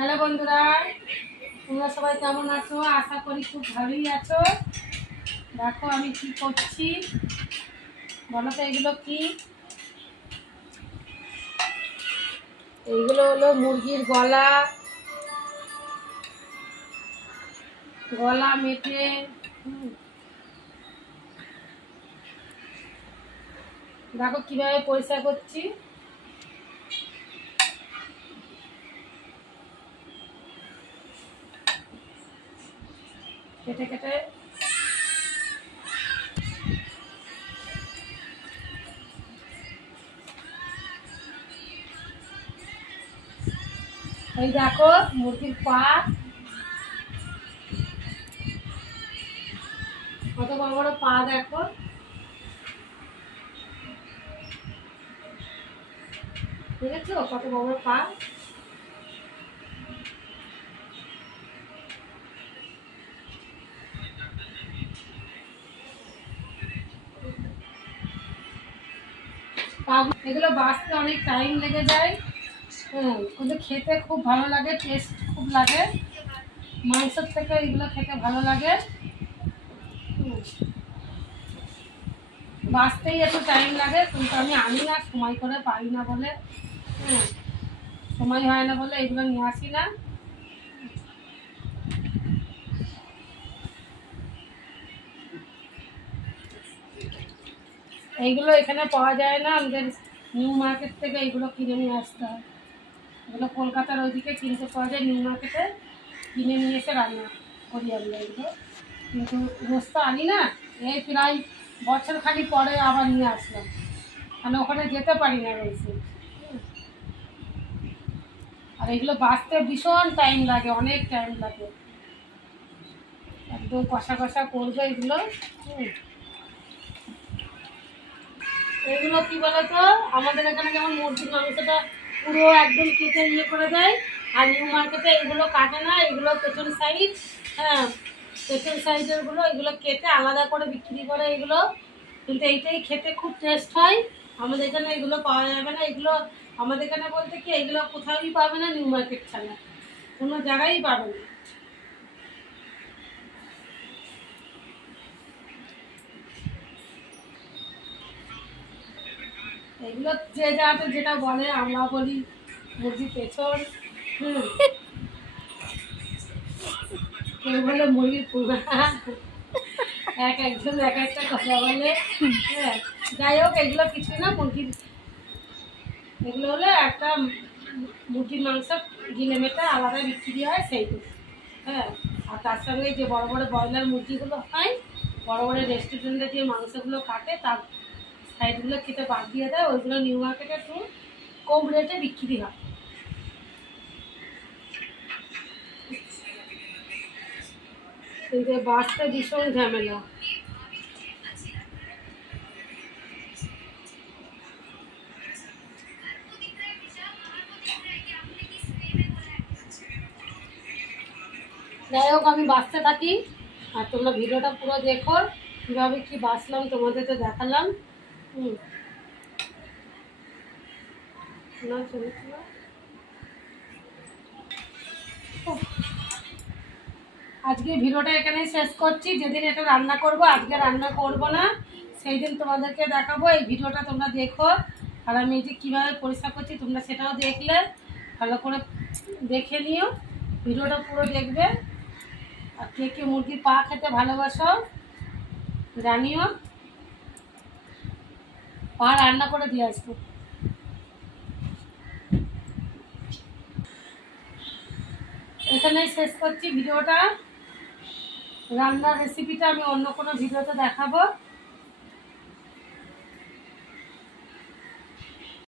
Hello বন্ধুরা, তোমরা সবাই কেমন আছো? আশা করি খুব ভালোই আছো। দেখো আমি কি করছি বলো তো। এগুলো কি? এইগুলো হলো মুরগির গলা মেটে দেখো কিভাবে পরিষ্কার করছি। কেটে কেটে এই দেখো মুরগির পা কত বড় বড় পা, দেখো দেখেছো কত বড় বড় পা। এগুলো বাঁচতে অনেক টাইম লেগে যায়। কিন্তু খেতে খুব ভালো লাগে, টেস্ট খুব লাগে। মাংসের থেকে এগুলো খেতে ভালো লাগে। বাঁচতেই একটু টাইম লাগে, কিন্তু আমি আনি না, সময় করে পাই না বলে। সময় হয় না বলে এগুলো নিয়ে আসি না। এইগুলো এখানে পাওয়া যায় না, আমাদের নিউ মার্কেট থেকে এইগুলো কিনে নিয়ে আসতে হয়। এগুলো কলকাতার ওইদিকে কিনতে পাওয়া যায়, নিউ মার্কেটে কিনে নিয়ে এসে রান্না করি আমরা এগুলো। কিন্তু রোজ তো আনি না, এই প্রায় বছর খালি পরে আবার নিয়ে আসলাম, কারণ ওখানে যেতে পারি না রয়েছে। আর এগুলো বাঁচতে ভীষণ টাইম লাগে, অনেক টাইম লাগে। একদম কষা কষা করবে এগুলো। এগুলো কি বলতো, আমাদের এখানে যেমন মুরগির মাংসটা পুরো একদম কেটে ইয়ে করে দেয়, আর নিউ মার্কেটে এগুলো কাটে না, এগুলো পেছন সাইড, পেছন সাইডেরগুলো এগুলো কেটে আলাদা করে বিক্রি করে এগুলো। কিন্তু এইটাই খেতে খুব টেস্ট হয়। আমাদের এখানে এগুলো পাওয়া যাবে না। এগুলো আমাদের এখানে বলতে কি, এগুলো কোথাওই পাবে না নিউ মার্কেট ছাড়া, কোনো জায়গায়ই পাবে না। এগুলো যে যাতে যেটা বলে, আমরা বলি মুরগির পেছন, কেউ বলে মুরগির পুরা, একজন এক একটা কথা বলে। যাই হোক, এগুলো কিছুই না। মুরগির এগুলো হলো একটা মুরগির মাংস গিলে মেটে আলাদা বিক্রি হয়, সেইটুকু। আর তার সঙ্গে যে বড় বড় ব্রয়লার মুরগিগুলো হয়, বড় বড় রেস্টুরেন্টে যে মাংসগুলো কাটে, তার সাইডগুলো কেটে বাদ দিয়ে দেয়, ওইগুলো নিউ মার্কেটে একটু কম রেটে বিক্রি হয়। কিন্তু বাঁচতে ভীষণ ঝামেলা। যাই হোক, আমি বাঁচতে থাকি, আর তোমরা ভিডিওটা পুরো দেখো, কীভাবে কি বাঁচলাম তোমাদের তো দেখালাম। না চলেছিল। আজকে ভিডিওটা এখানেই শেষ করছি। যেদিন এটা রান্না করব, আজকে রান্না করব না, সেই দিন তোমাদেরকে দেখাবো। এই ভিডিওটা তোমরা দেখো, আর আমি এই যে কীভাবে পরিষ্কার করছি তোমরা সেটাও দেখলে, ভালো করে দেখে নিও, ভিডিওটা পুরো দেখবে। আর কে কে মুরগির পা খেতে ভালোবাসো জানিও, পা রান্না করে দিয়ে আসবো। এখানেই শেষ করছি ভিডিওটা। রান্নার রেসিপিটা আমি অন্য কোনো ভিডিওতে দেখাবো।